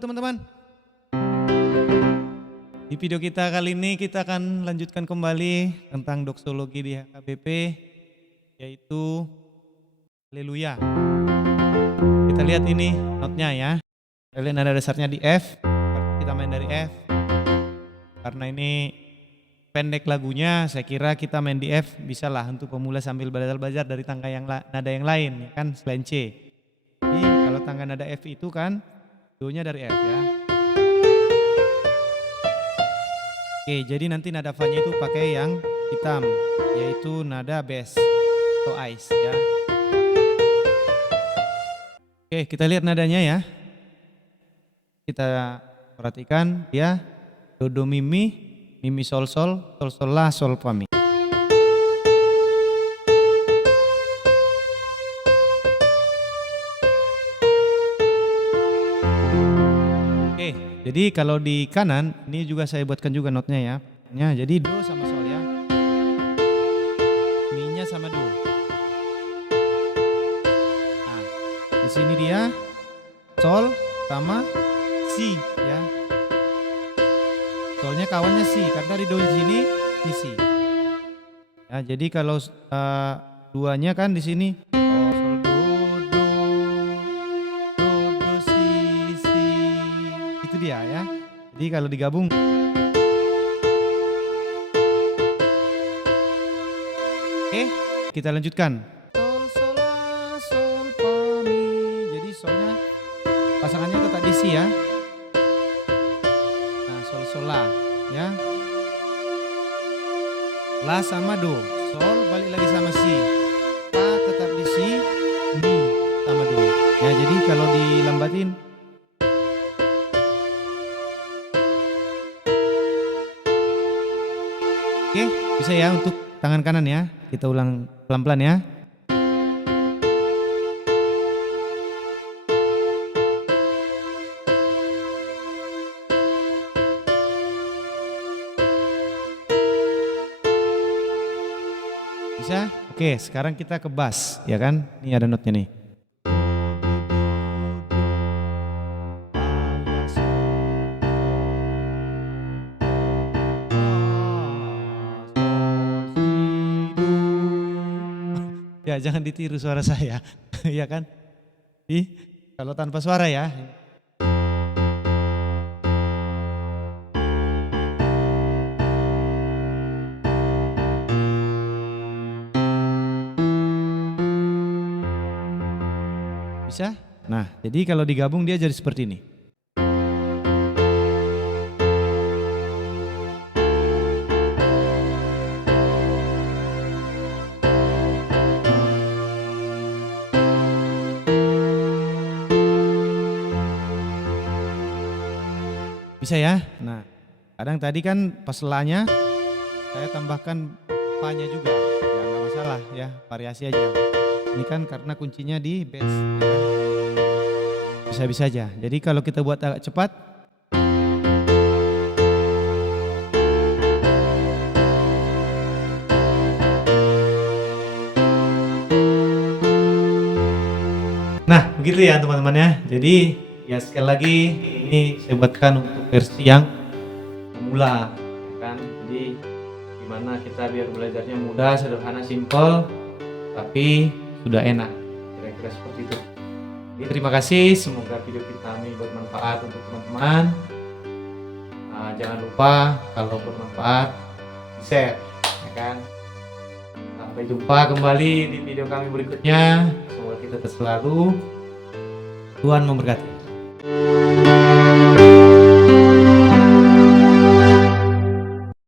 teman-teman. Di video kita kali ini kita akan lanjutkan kembali tentang doksologi di HKBP, yaitu Haleluya. Kita lihat ini notnya ya. Kita lihat nada dasarnya di F, kita main dari F. Karena ini pendek lagunya, saya kira kita main di F bisa lah untuk pemula sambil belajar dari tangga yang nada yang lain, ya kan, selain C. Jadi kalau tangga nada F itu kan do-nya dari F ya. Oke, jadi nanti nada fa-nya itu pakai yang hitam, yaitu nada bass atau ice ya. Oke, kita lihat nadanya ya. Kita perhatikan ya, do do mi mi sol sol la sol fa mi. Oke, jadi kalau di kanan ini juga saya buatkan juga notnya ya. Jadi do sama sol ya. Mi-nya sama do. Nah, di sini dia sol sama si ya. Solnya kawannya si, karena di do di sini ini si. Ya, jadi kalau duanya kan di sini sol do si. Itu dia ya. Jadi kalau digabung. Oke, kita lanjutkan. Sol sol la sol fa mi. Jadi solnya pasangannya tetap di si ya. Nah, sol sol la ya. La sama do, sol balik lagi sama si. Fa tetap di si, mi sama do. Ya, jadi kalau dilambatin oke, bisa ya untuk tangan kanan ya. Kita ulang pelan-pelan ya. Bisa? Oke, sekarang kita ke bass, ya kan? Ini ada notnya nih. Ya, jangan ditiru suara saya, ya kan? Kalau tanpa suara ya. Bisa? Nah, jadi kalau digabung dia jadi seperti ini. Bisa ya? Nah, kadang tadi kan pas la-nya saya tambahkan fa-nya juga. Ya nggak masalah ya, variasi aja. Ini kan karena kuncinya di bass. Ya. Bisa-bisa aja. Jadi kalau kita buat agak cepat. Nah, begitu ya teman-teman ya. Jadi ya sekali lagi ini saya buatkan untuk versi yang pemula, ya kan? Jadi gimana kita biar belajarnya mudah, sederhana, simple, tapi sudah enak. Kira-kira seperti itu. Jadi, terima kasih, semoga video kita ini bermanfaat untuk teman-teman. Jangan lupa kalau bermanfaat di-share, ya kan? Sampai jumpa kembali di video kami berikutnya. Semoga kita selalu Tuhan memberkati.